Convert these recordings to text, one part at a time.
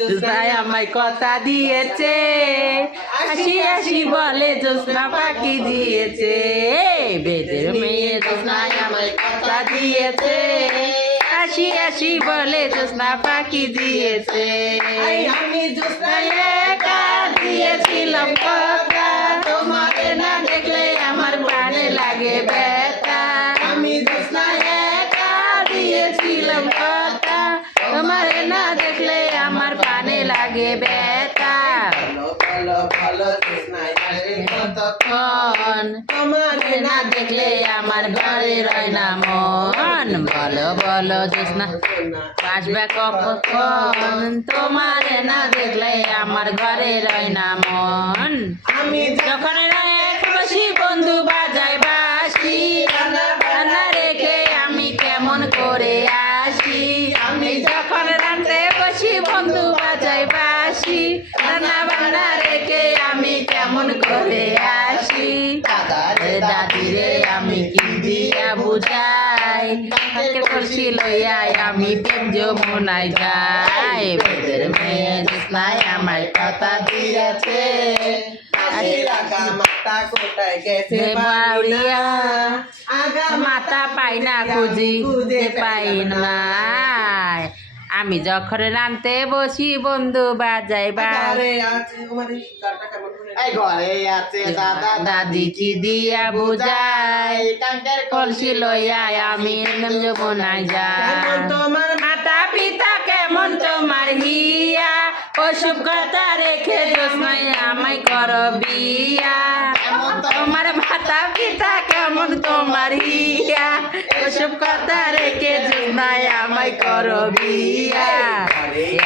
জোসনায় আমায় কথা দিয়েছে হাসি হাসি বলে জোসনা পাখি দিয়েছে বেদের মেয়ে জোসনায় আমায় কথা দিয়েছে হাসি হাসি বলে জোসনা পাখি দিয়েছে আমি জোসনায় একা দিয়েছিলাম কথা তোমাকে না দেখলে আমার প্রাণে লাগে ব্যথা আমি জোসনায় একা দিয়েছিলাম কথা তোমার না দেখলে আমার প্রাণে লাগে কতক্ষণ? মন না দেখলে আমার ঘরে রয় না মন। বলো বলো জোসনা আসবে কখন তোমার না দেখলে আমার ঘরে রয় না মন। আমি যখন বসি বন্ধু বাজায় আসি আমি যখন রান্নাতে বসি বন্ধু বাজায় বাসি রান্না বান্না রেখে আমি কেমন করে আসি? রে দাদি রে আমি কি দিয়া বুঝাই? তাকে করছি লইয়াই আমি প্রেম যমুনাই যাই। বেদের মেয়ে জোসনাই আমায় কথা দিয়েছে। গেছে বাউরিয়া আগা মাথা পাই না খুঁজি পাই না আমি যখন রানতে বসি বন্ধু বাজাই বা ঘরে আছে তোমার এই গানটা কেমন করে? এই ঘরে আছে দাদা দাদি কি দিয়া বুঝাই। কলসি লইয়া আমি যমুনায় যাই। তোমার মাতা পিতা কেমন তোমার হিয়া ওসব কথা রেখে জোসমাই আমায় কর বিয়া। তোমার মাতা পিতা কেমন তোমার হিয়া। ওসব কথা রেখে জোসমাই আমায় কর বিয়া।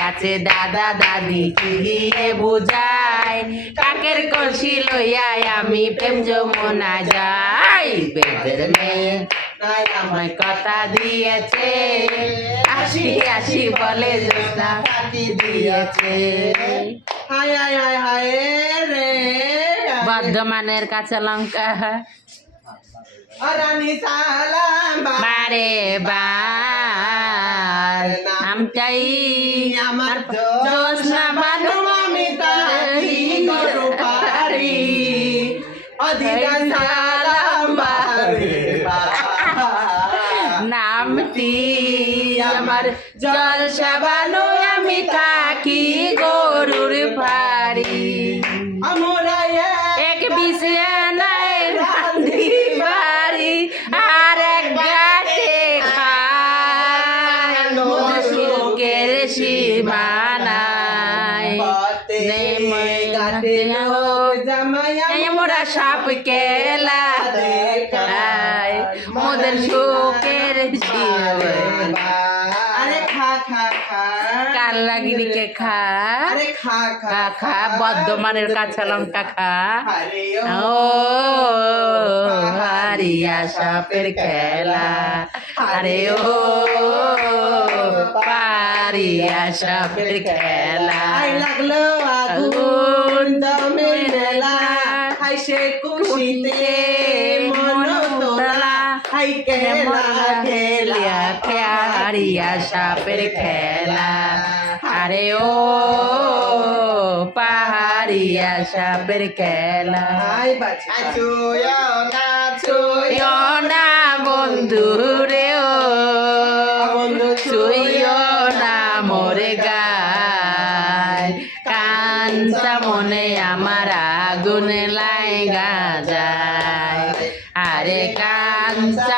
আছে দাদা দাদি কি দিয়ে বুঝাই কাকের কলসি লইয়া আমি প্রেম যমুনা যাই। বেদের মেয়ে। আমায় কথা দিয়েছে। আসি আসি বলে জোসনা কাটি দিয়েছে। হায় হায় হায় হায় রে বর্ধমানের কাঁচা লঙ্কা। বারে বার নাম আমার জোসনা বানু আমি তারি করু পারি? অধিকার আমার জল সাবানো আমি থাকি গরুর পারি আমরা এক বিছানায় রান্ধি বাড়ি আর এক গাছে সুখের সীমানায় মোরা সাপ কেলা দেখায় মোদের সুখের সীমানায় আরে খা খা খা বর্ধমানের কাঁচা লঙ্কা খা। ও হারিয়া সাপের খেলা। আরে ও পারিয়া সাপের খেলা। লাগল আগুন দমের মেলা হাই সে খুশিতে তোলা হাই খেলিয়া খেলা হারিয়া সাপের খেলা আরে ও পাহাড়িয়া সাপের খেলা হাই না ছুঁয়ো না বন্ধু রে ও বন্ধু ছুঁয়ো না মোরে গায় কাঞ্চা মনে আমার আগুন লাগা যায় আরে কাঞ্চা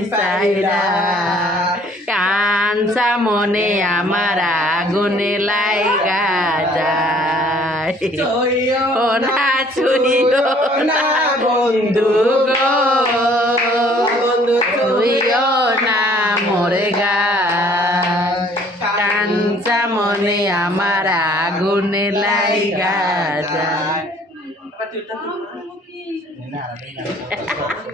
চাইরা। কাঞ্চা মনে আমার আগুনে লাইগা যায়। ও না ছুইও না বন্ধু গো। বন্ধু ছুইও না মোরে গায়। কাঞ্চা মনে আমার আগুনে লাইগা যায়।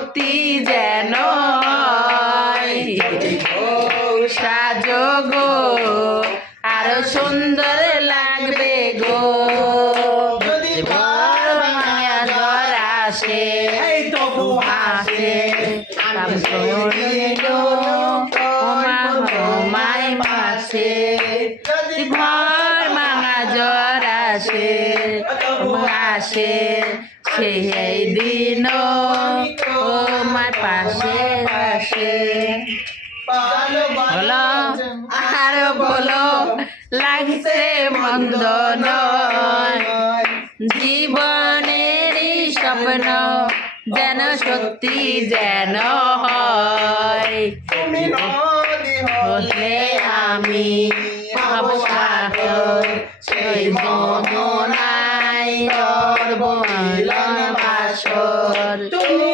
সত্যি যেন সাজো গো আরও সুন্দর লাগবে গো। যদি আসে তবু মাসে যদি ঘর ভাঙা জ্বর আসে আসে সেই বলো আর বলো লাগছে মন্দ নয় জীবনেরই স্বপ্ন যেন সত্যি যেন হয় আমি হব সাগর সেই মিলন বাসর তুমি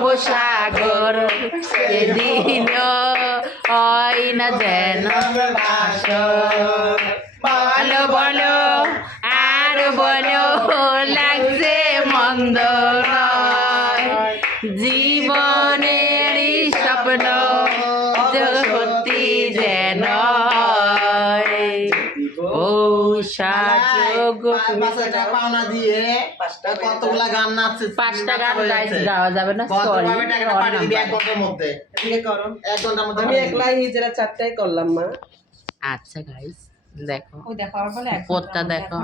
হব সাগর সেদিন হয় না যেন বলো বলো আর বলো লাগছে মন্দ পাওনা দিয়ে কতগুলা গান নাচছে পাঁচটা গান গাইতে যাবে না সরি পাবে টাকাটা পাঠিয়ে দিবি এক ঘণ্টার মধ্যে? করো। এক ঘণ্টার মধ্যে আমি একলাই নিজেরা চারটাই করলাম মা। আচ্ছা গাইস দেখো। পথটা দেখো।